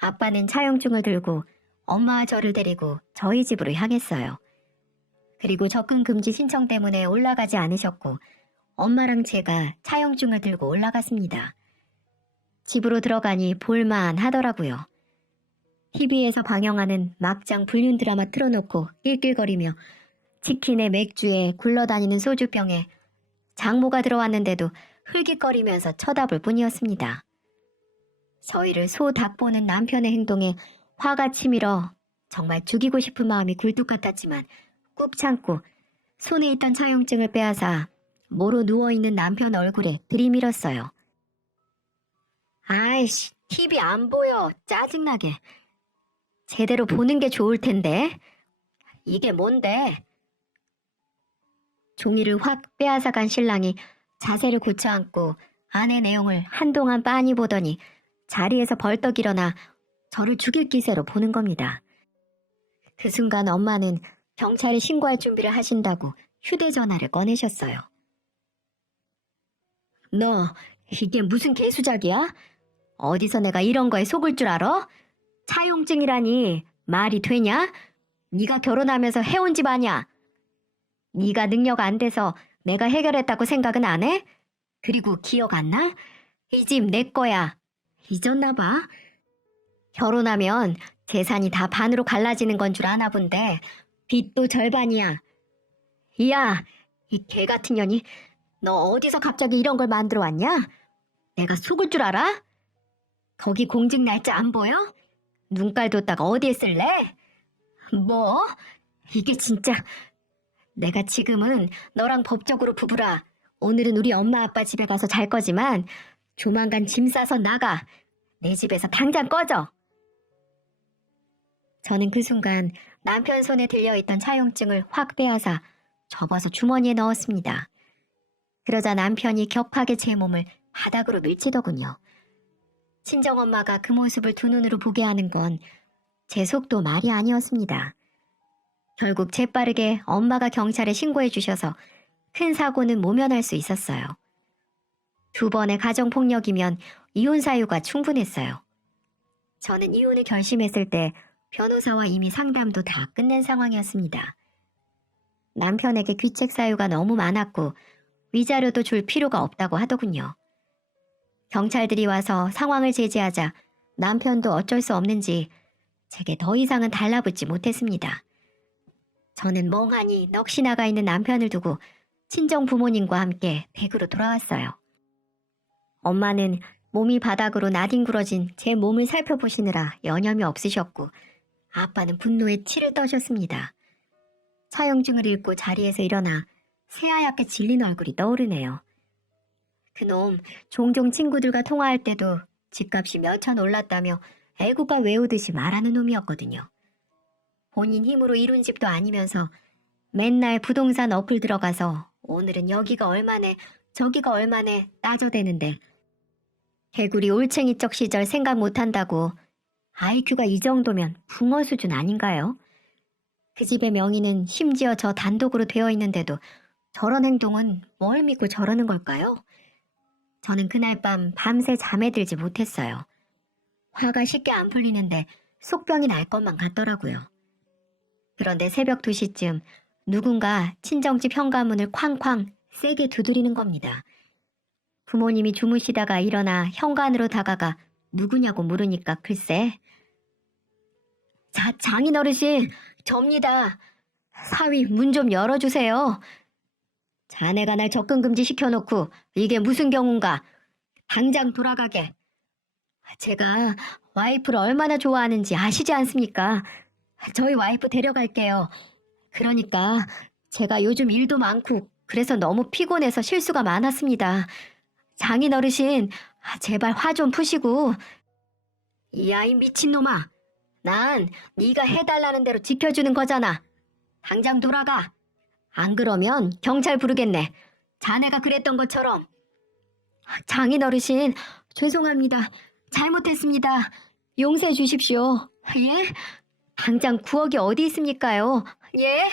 아빠는 차용증을 들고 엄마와 저를 데리고 저희 집으로 향했어요. 그리고 접근 금지 신청 때문에 올라가지 않으셨고 엄마랑 제가 차용증을 들고 올라갔습니다. 집으로 들어가니 볼만 하더라고요. TV에서 방영하는 막장 불륜 드라마 틀어놓고 낄낄거리며 치킨에 맥주에 굴러다니는 소주병에 장모가 들어왔는데도 흘깃거리면서 쳐다볼 뿐이었습니다. 저희를 소닭 보는 남편의 행동에 화가 치밀어 정말 죽이고 싶은 마음이 굴뚝 같았지만 꾹 참고 손에 있던 차용증을 빼앗아 모로 누워있는 남편 얼굴에 들이밀었어요. 아이씨, TV 안 보여. 짜증나게. 제대로 보는 게 좋을 텐데. 이게 뭔데? 종이를 확 빼앗아간 신랑이 자세를 고쳐앉고 안의 내용을 한동안 빤히 보더니 자리에서 벌떡 일어나 저를 죽일 기세로 보는 겁니다. 그 순간 엄마는 경찰에 신고할 준비를 하신다고 휴대전화를 꺼내셨어요. 너 이게 무슨 개수작이야? 어디서 내가 이런 거에 속을 줄 알아? 차용증이라니 말이 되냐? 네가 결혼하면서 해온 집 아냐? 네가 능력 안 돼서 내가 해결했다고 생각은 안 해? 그리고 기억 안 나? 이 집 내 거야. 잊었나 봐. 결혼하면 재산이 다 반으로 갈라지는 건 줄 아나 본데 빚도 절반이야. 이야, 이 개 같은 년이 너 어디서 갑자기 이런 걸 만들어 왔냐? 내가 속을 줄 알아? 거기 공직 날짜 안 보여? 눈깔 뒀다가 어디에 쓸래? 뭐? 이게 진짜 내가 지금은 너랑 법적으로 부부라. 오늘은 우리 엄마 아빠 집에 가서 잘 거지만 조만간 짐 싸서 나가. 내 집에서 당장 꺼져. 저는 그 순간 남편 손에 들려있던 차용증을 확 빼앗아 접어서 주머니에 넣었습니다. 그러자 남편이 격하게 제 몸을 바닥으로 밀치더군요. 친정엄마가 그 모습을 두 눈으로 보게 하는 건 제 속도 말이 아니었습니다. 결국 재빠르게 엄마가 경찰에 신고해 주셔서 큰 사고는 모면할 수 있었어요. 2번의 가정폭력이면 이혼 사유가 충분했어요. 저는 이혼을 결심했을 때 변호사와 이미 상담도 다 끝낸 상황이었습니다. 남편에게 귀책 사유가 너무 많았고 위자료도 줄 필요가 없다고 하더군요. 경찰들이 와서 상황을 제지하자 남편도 어쩔 수 없는지 제게 더 이상은 달라붙지 못했습니다. 저는 멍하니 넋이 나가 있는 남편을 두고 친정 부모님과 함께 댁으로 돌아왔어요. 엄마는 몸이 바닥으로 나뒹굴어진 제 몸을 살펴보시느라 여념이 없으셨고 아빠는 분노에 치를 떠셨습니다. 차용증을 읽고 자리에서 일어나 새하얗게 질린 얼굴이 떠오르네요. 그놈 종종 친구들과 통화할 때도 집값이 몇 천 올랐다며 애국가 외우듯이 말하는 놈이었거든요. 본인 힘으로 이룬 집도 아니면서 맨날 부동산 어플 들어가서 오늘은 여기가 얼마네 저기가 얼마네 따져대는데 개구리 올챙이적 시절 생각 못한다고 IQ가 이 정도면 붕어 수준 아닌가요? 그 집의 명의는 심지어 저 단독으로 되어 있는데도 저런 행동은 뭘 믿고 저러는 걸까요? 저는 그날 밤 밤새 잠에 들지 못했어요. 화가 쉽게 안 풀리는데 속병이 날 것만 같더라고요. 그런데 새벽 2시쯤 누군가 친정집 현관문을 쾅쾅 세게 두드리는 겁니다. 부모님이 주무시다가 일어나 현관으로 다가가 누구냐고 물으니까 글쎄. 장인어르신, 접니다. 사위 문 좀 열어주세요. 자네가 날 접근금지 시켜놓고 이게 무슨 경우인가? 당장 돌아가게. 제가 와이프를 얼마나 좋아하는지 아시지 않습니까? 저희 와이프 데려갈게요. 그러니까 제가 요즘 일도 많고 그래서 너무 피곤해서 실수가 많았습니다. 장인어르신, 제발 화 좀 푸시고. 야, 이 미친놈아. 난 네가 해달라는 대로 지켜주는 거잖아. 당장 돌아가. 안 그러면 경찰 부르겠네. 자네가 그랬던 것처럼. 장인어르신, 죄송합니다. 잘못했습니다. 용서해 주십시오. 예? 당장 9억이 어디 있습니까요? 예?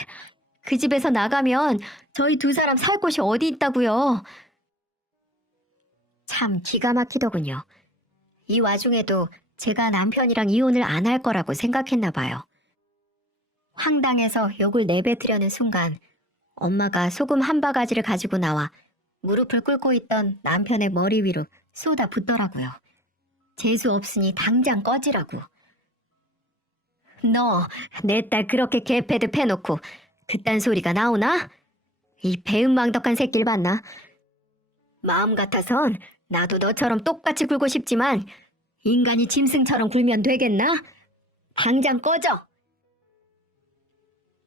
그 집에서 나가면 저희 2사람 살 곳이 어디 있다고요? 참 기가 막히더군요. 이 와중에도 제가 남편이랑 이혼을 안 할 거라고 생각했나 봐요. 황당해서 욕을 내뱉으려는 순간 엄마가 소금 한 바가지를 가지고 나와 무릎을 꿇고 있던 남편의 머리 위로 쏟아 붓더라고요. 재수 없으니 당장 꺼지라고. 너 내 딸 그렇게 개패드 패놓고 그딴 소리가 나오나? 이 배은망덕한 새끼를 봤나? 마음 같아선 나도 너처럼 똑같이 굴고 싶지만 인간이 짐승처럼 굴면 되겠나? 당장 꺼져!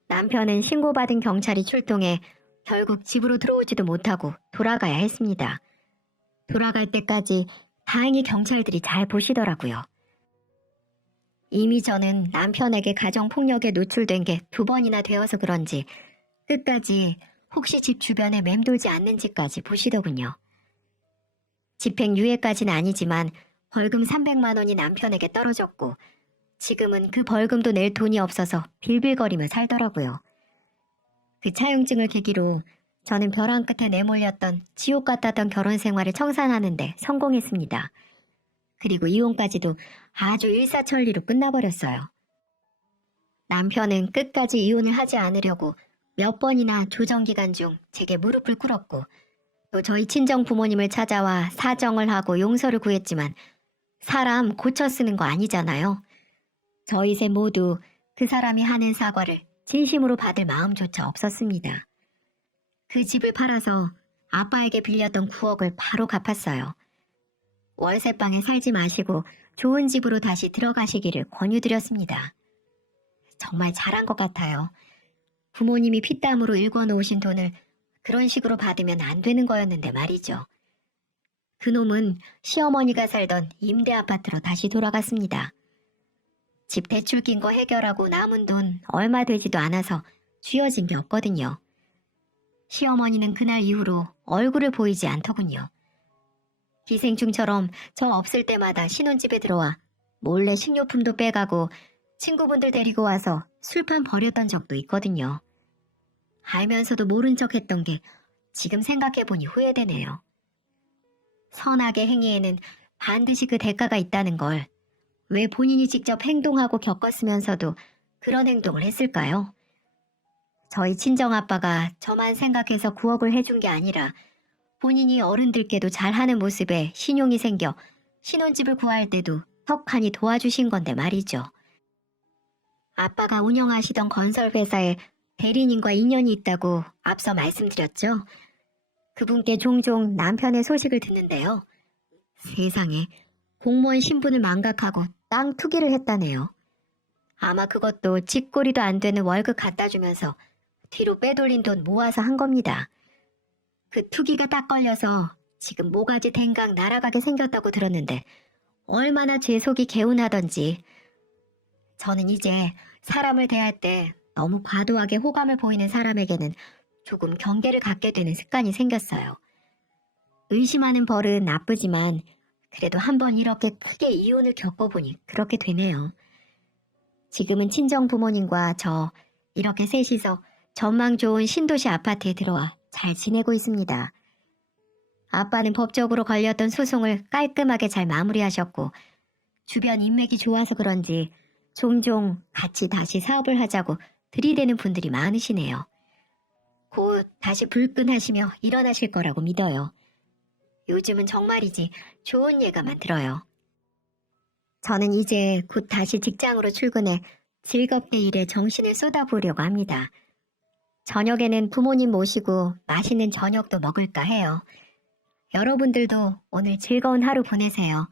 남편은 신고받은 경찰이 출동해 결국 집으로 들어오지도 못하고 돌아가야 했습니다. 돌아갈 때까지 다행히 경찰들이 잘 보시더라고요. 이미 저는 남편에게 가정폭력에 노출된 게 2번이나 되어서 그런지 끝까지 혹시 집 주변에 맴돌지 않는지까지 보시더군요. 집행유예까지는 아니지만 벌금 300만 원이 남편에게 떨어졌고 지금은 그 벌금도 낼 돈이 없어서 빌빌거리며 살더라고요. 그 차용증을 계기로 저는 벼랑 끝에 내몰렸던 지옥 같았던 결혼 생활을 청산하는데 성공했습니다. 그리고 이혼까지도 아주 일사천리로 끝나버렸어요. 남편은 끝까지 이혼을 하지 않으려고 몇 번이나 조정기간 중 제게 무릎을 꿇었고 또 저희 친정 부모님을 찾아와 사정을 하고 용서를 구했지만 사람 고쳐 쓰는 거 아니잖아요. 저희 셋 모두 그 사람이 하는 사과를 진심으로 받을 마음조차 없었습니다. 그 집을 팔아서 아빠에게 빌렸던 9억을 바로 갚았어요. 월세방에 살지 마시고 좋은 집으로 다시 들어가시기를 권유드렸습니다. 정말 잘한 것 같아요. 부모님이 피땀으로 일궈놓으신 돈을 그런 식으로 받으면 안 되는 거였는데 말이죠. 그놈은 시어머니가 살던 임대 아파트로 다시 돌아갔습니다. 집 대출 낀 거 해결하고 남은 돈 얼마 되지도 않아서 쥐어진 게 없거든요. 시어머니는 그날 이후로 얼굴을 보이지 않더군요. 기생충처럼 저 없을 때마다 신혼집에 들어와 몰래 식료품도 빼가고 친구분들 데리고 와서 술판 버렸던 적도 있거든요. 알면서도 모른 척 했던 게 지금 생각해보니 후회되네요. 선악의 행위에는 반드시 그 대가가 있다는 걸 왜 본인이 직접 행동하고 겪었으면서도 그런 행동을 했을까요? 저희 친정아빠가 저만 생각해서 9억을 해준 게 아니라 본인이 어른들께도 잘하는 모습에 신용이 생겨 신혼집을 구할 때도 턱하니 도와주신 건데 말이죠. 아빠가 운영하시던 건설회사에 대리님과 인연이 있다고 앞서 말씀드렸죠. 그분께 종종 남편의 소식을 듣는데요. 세상에, 공무원 신분을 망각하고 땅 투기를 했다네요. 아마 그것도 집꼬리도 안 되는 월급 갖다 주면서 뒤로 빼돌린 돈 모아서 한 겁니다. 그 투기가 딱 걸려서 지금 모가지 댕강 날아가게 생겼다고 들었는데 얼마나 제 속이 개운하던지. 저는 이제 사람을 대할 때 너무 과도하게 호감을 보이는 사람에게는 조금 경계를 갖게 되는 습관이 생겼어요. 의심하는 버릇은 나쁘지만 그래도 한번 이렇게 크게 이혼을 겪어보니 그렇게 되네요. 지금은 친정 부모님과 저 이렇게 셋이서 전망 좋은 신도시 아파트에 들어와 잘 지내고 있습니다. 아빠는 법적으로 걸렸던 소송을 깔끔하게 잘 마무리하셨고 주변 인맥이 좋아서 그런지 종종 같이 다시 사업을 하자고 들이대는 분들이 많으시네요. 곧 다시 불끈하시며 일어나실 거라고 믿어요. 요즘은 정말이지 좋은 예감만 들어요. 저는 이제 곧 다시 직장으로 출근해 즐겁게 일에 정신을 쏟아부으려고 합니다. 저녁에는 부모님 모시고 맛있는 저녁도 먹을까 해요. 여러분들도 오늘 즐거운 하루 보내세요.